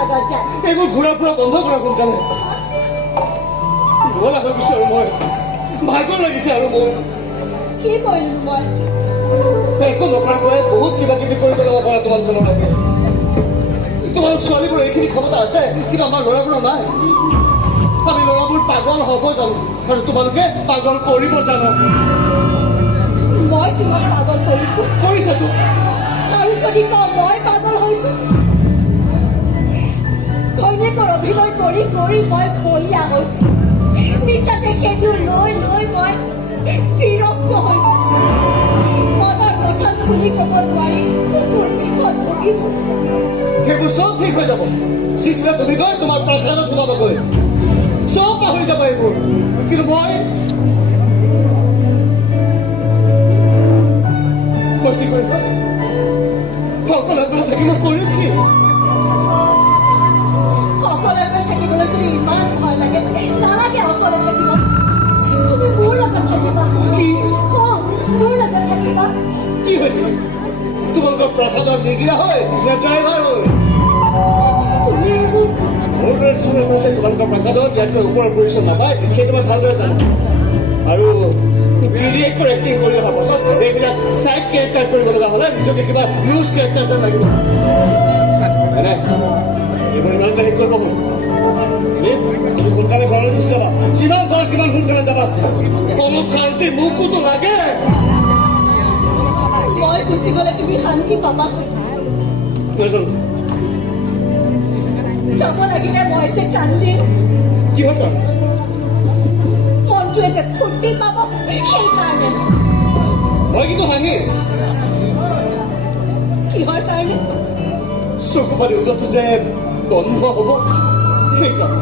লগত যায় এইবোৰ ঘূৰা ফুৰা বন্ধ কৰা সোনকালে বলা হৈ গৈছে আৰু মই ভাগৰ লাগিছে আৰু মোৰ কি কৰিলো মই একো নকৰাকৈ বহুত কিবা কিবি কৰি পেলাব পাৰা তোমালোকৰ লাগে তোমালোক ছোৱালীবোৰ এইখিনি ক্ষমতা আছে কিন্তু আমাৰ ল'ৰাবোৰৰ নাই আমি ল'ৰাবোৰ পাগল হ'ব জানো আৰু তোমালোকে পাগল কৰিব জানো মই তোমাক পাগল কৰিছাতো আৰু যদি কওঁ মই পাগল হৈছো ঘৈণীয়েকৰ অভিনয় কৰি কৰি মই বলিয়া হৈছো মিছাতে সেইটো লৈ লৈ মই বিৰক্ত হৈছো মনৰ কথা খুলি ক'ব নোৱাৰি মোৰ বিষত ভুগিছো সেইবোৰ চব ঠিক হৈ যাব চিন্তা তুমি গৈ তোমাৰ প্ৰাৰ্থনাত সোমাবগৈ চব পাহৰি যাব এইবোৰ কিন্তু মই কি কৰিম অকলে থাকিব কৰিম কি অকলে থাকিবলৈ যদি ইমান ভয় লাগে নালাগে অকলে থাকিব তুমি মোৰ লগত থাকিবা কি মোৰ লগত থাকিবা কি হৈছে তোমালোকৰ প্ৰাৰ্থনাত নিদিয়া হয় নে ড্ৰাইভাৰ হয় তুমি এইবোৰ মোৰ দৰে তোমালোকৰ প্ৰাৰ্থনাত ইয়াতকৈ ওপৰৰ পৰিচয় নাপায় সেইটো মই ভালদৰে জানো আৰু গিৰিয়েকৰ এক্টিং কৰি অহাৰ পাছত এইবিলাক চাইড কেৰেক্টাৰ কৰিব লগা হ'লে নিজকে কিবা নিউজ কেৰেক্টাৰ যেন লাগিব এইবোৰ ইমান শেষ কৰিব হ'ল তুমি সোনকালে ঘৰলৈ গুচি যাবা যিমান পাৰা কিমান সোনকালে যাবা অলপ শান্তি মোকোতো লাগে মই গুচি গ'লে তুমি শান্তি পাবা নাজানো যাব লাগিলে মই যে কান্দিম কিহৰ কাৰণে মনটোৱে যে ফূৰ্তি পাব সেইকাৰণে মই কিন্তু হাঁহি কিহৰ কাৰণে চকু পানী ওলোৱাটো যে বন্ধ হ'ব সেইকাৰণে